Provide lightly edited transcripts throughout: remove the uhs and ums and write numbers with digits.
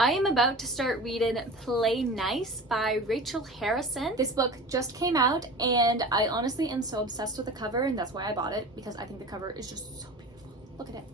I am about to start reading Play Nice by Rachel Harrison. This book just came out and I honestly am so obsessed with the cover, and that's why I bought it, because I think the cover is just so beautiful. Look at it.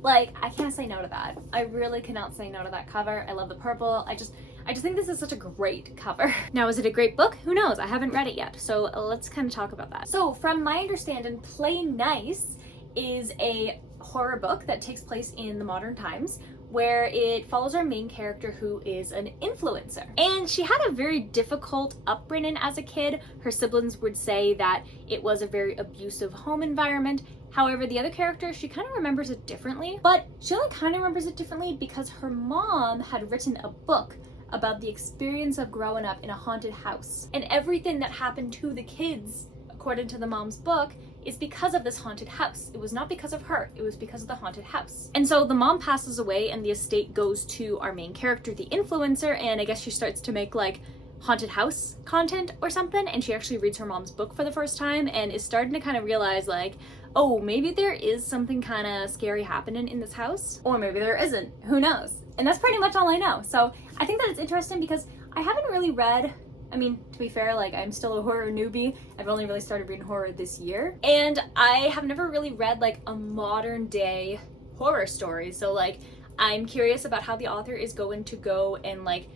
Like, I can't say no to that. I really cannot say no to that cover. I love the purple. I just think this is such a great cover. Now, is it a great book? Who knows? I haven't read it yet. So let's kind of talk about that. So from my understanding, Play Nice is a horror book that takes place in the modern times, where it follows our main character, who is an influencer. And she had a very difficult upbringing as a kid. Her siblings would say that it was a very abusive home environment. However, the other character, she kind of remembers it differently, but she only kind of remembers it differently because her mom had written a book about the experience of growing up in a haunted house. And everything that happened to the kids, according to the mom's book, is because of this haunted house. It was not because of her, it was because of the haunted house. And so the mom passes away and the estate goes to our main character, the influencer, and I guess she starts to make like haunted house content or something, and she actually reads her mom's book for the first time and is starting to kind of realize like, oh, maybe there is something kind of scary happening in this house, or maybe there isn't, who knows? And that's pretty much all I know. So I think that it's interesting because I haven't really read, I mean, to be fair, like I'm still a horror newbie. I've only really started reading horror this year. And I have never really read like a modern day horror story. So like, I'm curious about how the author is going to go and like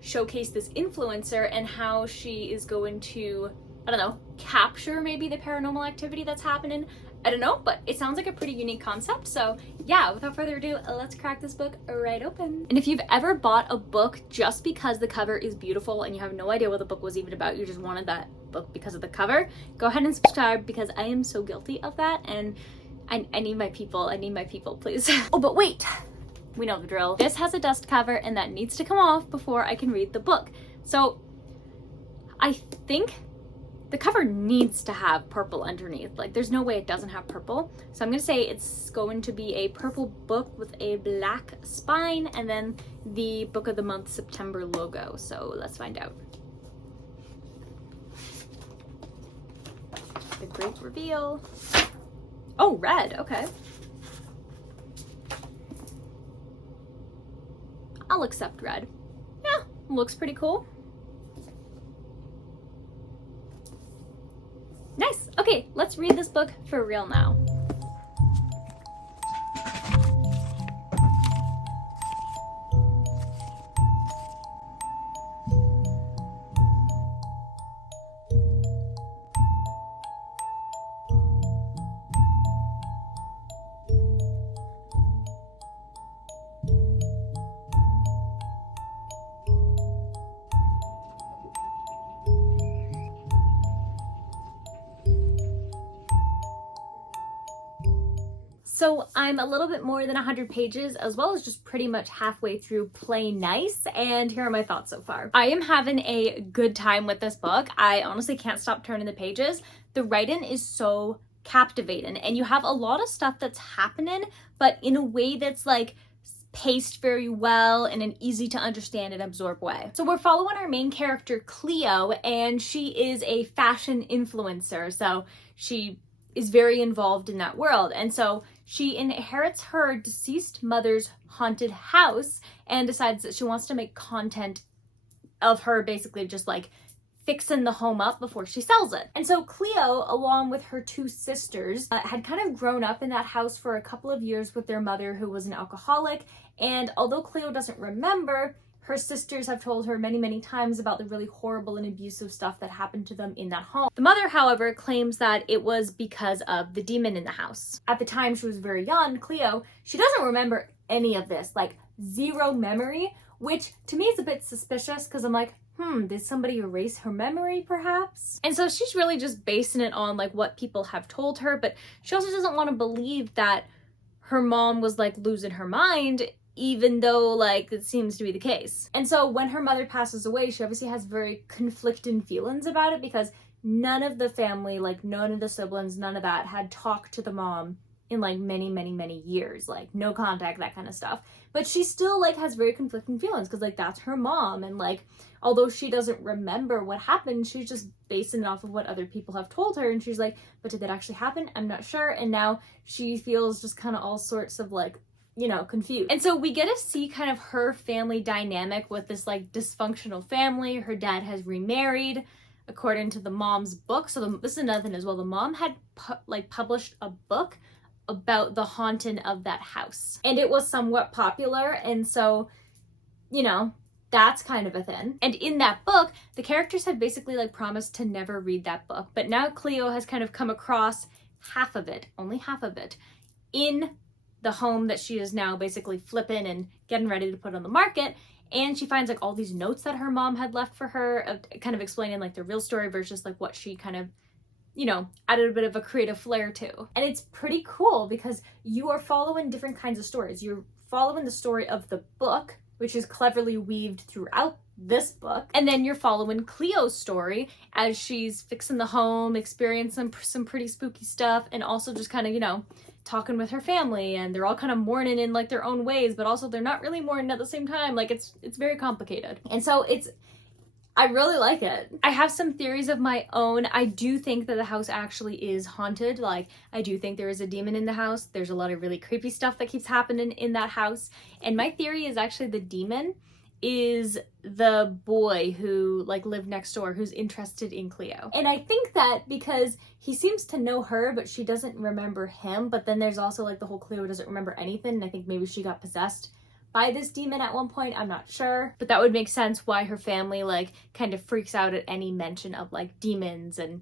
showcase this influencer and how she is going to, I don't know, capture maybe the paranormal activity that's happening. I don't know, but it sounds like a pretty unique concept. So yeah, without further ado, let's crack this book right open. And if you've ever bought a book just because the cover is beautiful and you have no idea what the book was even about, you just wanted that book because of the cover, go ahead and subscribe, because I am so guilty of that, and I need my people, please. Oh, but wait, we know the drill. This has a dust cover and that needs to come off before I can read the book. So I think the cover needs to have purple underneath. Like, there's no way it doesn't have purple. So I'm gonna say it's going to be a purple book with a black spine and then the book of the month September logo. So let's find out. The great reveal. Oh, red, okay. I'll accept red. Yeah, looks pretty cool. Nice. Okay, let's read this book for real now. So I'm a little bit more than 100 pages, as well as just pretty much halfway through Play Nice, and here are my thoughts so far. I am having a good time with this book. I honestly can't stop turning the pages. The writing is so captivating, and you have a lot of stuff that's happening, but in a way that's like paced very well in an easy to understand and absorb way. So we're following our main character, Clio, and she is a fashion influencer. So she is very involved in that world. And so she inherits her deceased mother's haunted house and decides that she wants to make content of her basically just like fixing the home up before she sells it. And so Clio, along with her two sisters, had kind of grown up in that house for a couple of years with their mother, who was an alcoholic. And although Clio doesn't remember, her sisters have told her many, many times about the really horrible and abusive stuff that happened to them in that home. The mother, however, claims that it was because of the demon in the house. At the time she was very young, Clio, she doesn't remember any of this, like zero memory, which to me is a bit suspicious because I'm like, did somebody erase her memory perhaps? And so she's really just basing it on like what people have told her, but she also doesn't want to believe that her mom was like losing her mind, even though like it seems to be the case. And so when her mother passes away, she obviously has very conflicting feelings about it, because none of the family, like none of the siblings, none of that had talked to the mom in like many, many, many years, like no contact, that kind of stuff. But she still like has very conflicting feelings because like that's her mom, and like although she doesn't remember what happened, she's just basing it off of what other people have told her, and she's like, but did that actually happen? I'm not sure. And now she feels just kind of all sorts of like you know, confused. And so we get to see kind of her family dynamic with this like dysfunctional family. Her dad has remarried according to the mom's book. So this is another thing as well. The mom had published a book about the haunting of that house, and it was somewhat popular. And so, you know, that's kind of a thing. And in that book, the characters had basically like promised to never read that book. But now Clio has kind of come across half of it, only half of it, in the home that she is now basically flipping and getting ready to put on the market. And she finds like all these notes that her mom had left for her, kind of explaining like the real story versus like what she kind of, you know, added a bit of a creative flair to. And it's pretty cool because you are following different kinds of stories. You're following the story of the book, which is cleverly weaved throughout this book. And then you're following Clio's story as she's fixing the home, experiencing some pretty spooky stuff, and also just kind of, you know, talking with her family, and they're all kind of mourning in like their own ways, but also they're not really mourning at the same time. Like it's very complicated. And so I really like it. I have some theories of my own. I do think that the house actually is haunted. Like, I do think there is a demon in the house. There's a lot of really creepy stuff that keeps happening in that house. And my theory is actually the demon is the boy who like lived next door, who's interested in Clio. And I think that because he seems to know her, but she doesn't remember him. But then there's also like the whole Clio doesn't remember anything. And I think maybe she got possessed by this demon at one point. I'm not sure, but that would make sense why her family like kind of freaks out at any mention of like demons and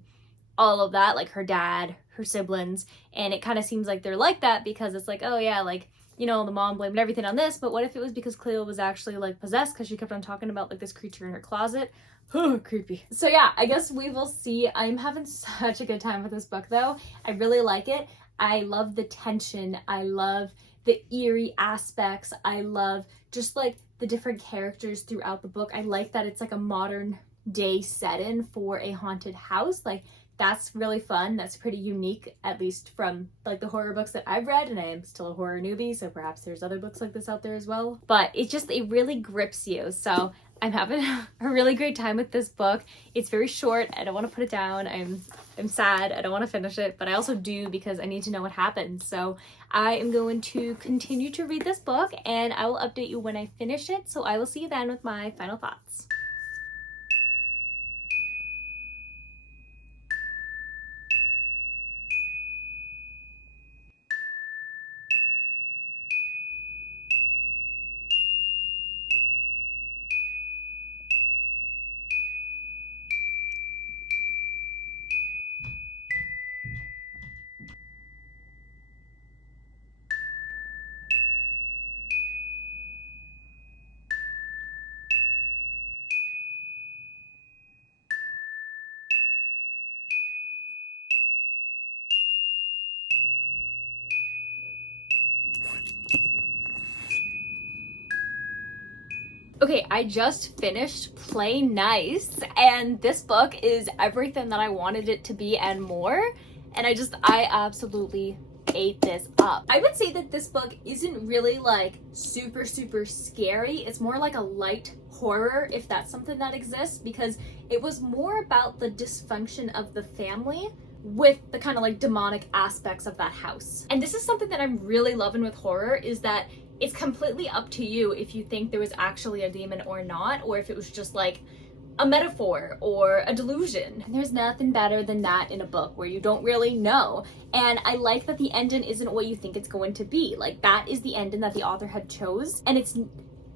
all of that, like her dad, her siblings. And it kind of seems like they're like that because it's like, oh yeah, like, you know, the mom blamed everything on this, but what if it was because Clio was actually like possessed because she kept on talking about like this creature in her closet? Creepy. So yeah, I guess we will see. I'm having such a good time with this book though. I really like it. I love the tension. I love the eerie aspects. I love just like the different characters throughout the book. I like that it's like a modern day setting for a haunted house. Like, that's really fun. That's pretty unique, at least from like the horror books that I've read, and I am still a horror newbie, so perhaps there's other books like this out there as well. But it really grips you. So I'm having a really great time with this book. It's very short. I don't want to put it down. I'm sad. I don't want to finish it, but I also do because I need to know what happens. So I am going to continue to read this book, and I will update you when I finish it. So I will see you then with my final thoughts. Okay, I just finished Play Nice, and this book is everything that I wanted it to be and more, and I absolutely ate this up. I would say that this book isn't really like super scary. It's more like a light horror, if that's something that exists, because it was more about the dysfunction of the family with the kind of like demonic aspects of that house. And this is something that I'm really loving with horror, is that it's completely up to you if you think there was actually a demon or not, or if it was just like a metaphor or a delusion. And there's nothing better than that in a book where you don't really know. And I like that the ending isn't what you think it's going to be. Like, that is the ending that the author had chose, and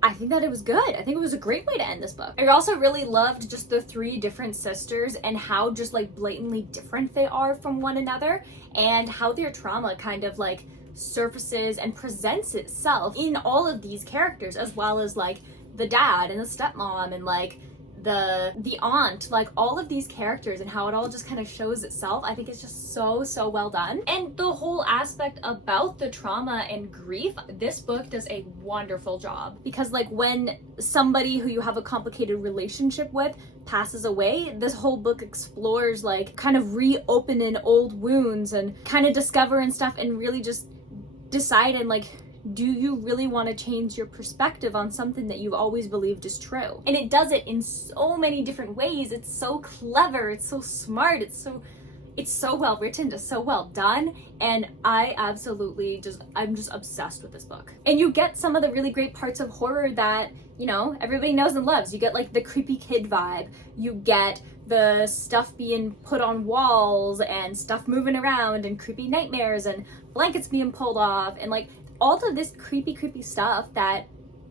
I think that it was good. I think it was a great way to end this book. I also really loved just the three different sisters and how just like blatantly different they are from one another, and how their trauma kind of like surfaces and presents itself in all of these characters, as well as like the dad and the stepmom and like the aunt, like all of these characters and how it all just kind of shows itself. I think it's just so well done. And the whole aspect about the trauma and grief, this book does a wonderful job, because like when somebody who you have a complicated relationship with passes away, this whole book explores like kind of reopening old wounds and kind of discovering stuff, and really just deciding like, do you really want to change your perspective on something that you've always believed is true? And it does it in so many different ways. It's so clever, it's so smart, it's it's so well written, just so well done, and I'm just obsessed with this book. And you get some of the really great parts of horror that, you know, everybody knows and loves. You get like the creepy kid vibe, you get the stuff being put on walls and stuff moving around and creepy nightmares and blankets being pulled off and like all of this creepy stuff that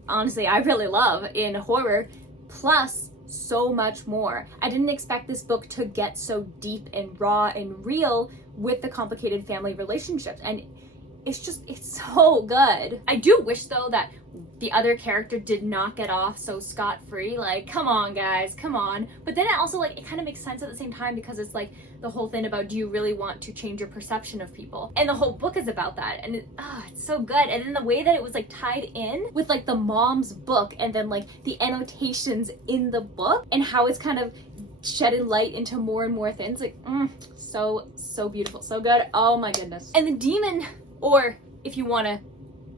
honestly I really love in horror, plus so much more. I didn't expect this book to get so deep and raw and real with the complicated family relationships, and it's so good. I do wish though that the other character did not get off so scot-free. Like, come on guys, come on. But then it also like, it kind of makes sense at the same time, because it's like the whole thing about, do you really want to change your perception of people? And the whole book is about that, and it's so good. And then the way that it was like tied in with like the mom's book, and then like the annotations in the book, and how it's kind of shedding light into more and more things, like so beautiful, so good. Oh my goodness. And the demon, or if you want to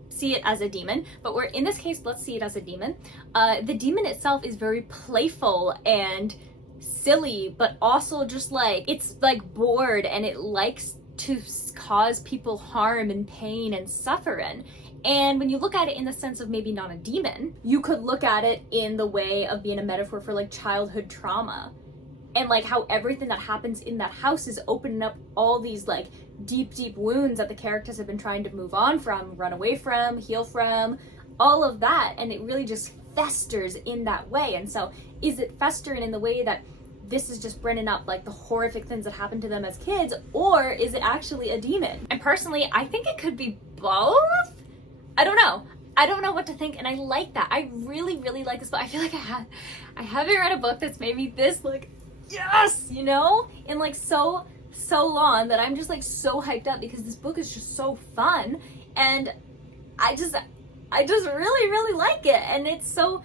see it as a demon, but we're in this case, let's see it as a demon. The demon itself is very playful and silly, but also just like, it's like bored, and it likes to cause people harm and pain and suffering. And when you look at it in the sense of maybe not a demon, you could look at it in the way of being a metaphor for like childhood trauma, and like how everything that happens in that house is opening up all these like deep wounds that the characters have been trying to move on from, run away from, heal from, all of that. And it really just festers in that way. And so is it festering in the way that this is just bringing up like the horrific things that happened to them as kids, or is it actually a demon? And personally, I think it could be both. I don't know what to think, and I like that. I really like this book. I feel like I haven't read a book that's made me this like, yes, you know, in like so long, that I'm just like so hyped up, because this book is just so fun, and I just really like it. And it's so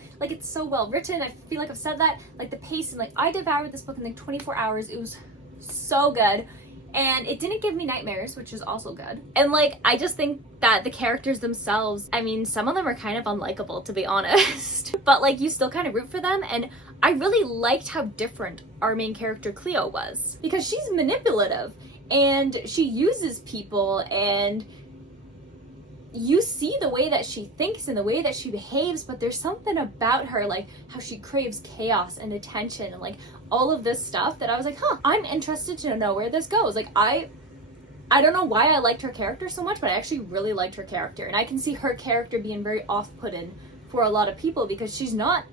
well written. I feel like I've said that, like the pace, and like I devoured this book in like 24 hours. It was so good. And it didn't give me nightmares, which is also good. And like, I just think that the characters themselves, I mean, some of them are kind of unlikable, to be honest. But like, you still kind of root for them. And I really liked how different our main character Clio was, because she's manipulative and she uses people, and you see the way that she thinks and the way that she behaves, but there's something about her, like how she craves chaos and attention and like all of this stuff, that I was like, I'm interested to know where this goes. Like I don't know why I liked her character so much, but I actually really liked her character. And I can see her character being very off-putting for a lot of people, because she's not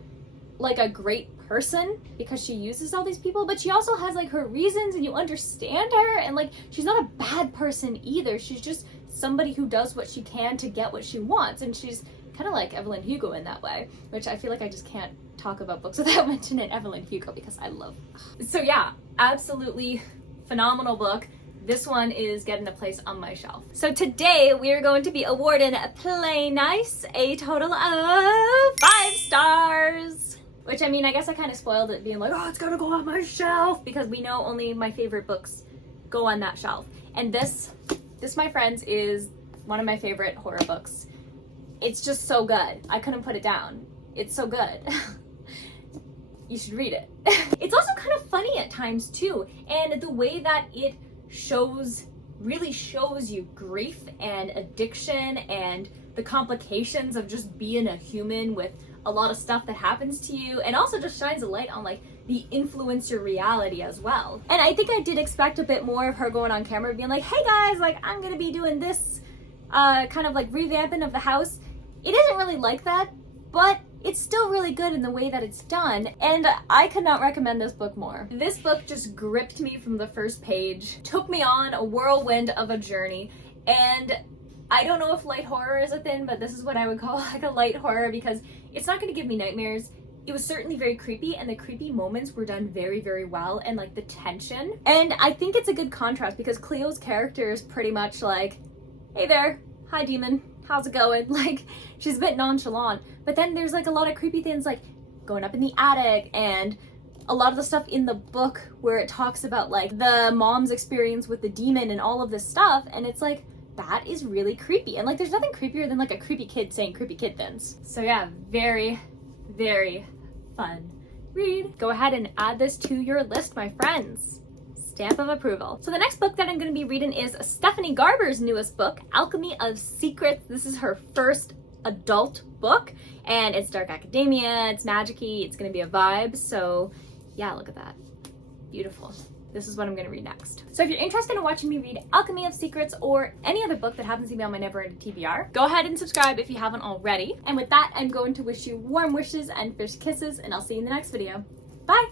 like a great person because she uses all these people, but she also has like her reasons, and you understand her, and like she's not a bad person either. She's just somebody who does what she can to get what she wants, and she's kind of like Evelyn Hugo in that way, which I feel like I just can't talk about books without mentioning Evelyn Hugo, because I love. So yeah, absolutely phenomenal book. This one is getting a place on my shelf. So today we are going to be awarding Play Nice a total of 5 stars. Which, I mean, I guess I kind of spoiled it being like, oh, it's gonna go on my shelf, because we know only my favorite books go on that shelf. And this, my friends, is one of my favorite horror books. It's just so good. I couldn't put it down. It's so good. You should read it. It's also kind of funny at times too, and the way that it really shows you grief and addiction and the complications of just being a human with a lot of stuff that happens to you, and also just shines a light on like the influencer reality as well. And I think I did expect a bit more of her going on camera being like, hey guys, like I'm gonna be doing this kind of like revamping of the house. It isn't really like that, but it's still really good in the way that it's done, and I could not recommend this book more. This book just gripped me from the first page, took me on a whirlwind of a journey, and I don't know if light horror is a thing, but this is what I would call like a light horror, because it's not going to give me nightmares. It was certainly very creepy, and the creepy moments were done very well, and like the tension. And I think it's a good contrast, because Cleo's character is pretty much like, hey there, hi demon, how's it going? Like, she's a bit nonchalant, but then there's like a lot of creepy things like going up in the attic, and a lot of the stuff in the book where it talks about like the mom's experience with the demon and all of this stuff, and it's like, that is really creepy. And like, there's nothing creepier than like a creepy kid saying creepy kid things. So yeah, very fun read. Go ahead and add this to your list, my friends. Stamp of approval. So the next book that I'm going to be reading is Stephanie Garber's newest book, Alchemy of Secrets. This is her first adult book, and it's dark academia, it's magic-y, it's going to be a vibe. So yeah, look at that. Beautiful. This is what I'm going to read next. So if you're interested in watching me read Alchemy of Secrets or any other book that happens to be on my never-ending TBR, go ahead and subscribe if you haven't already. And with that, I'm going to wish you warm wishes and fish kisses, and I'll see you in the next video. Bye!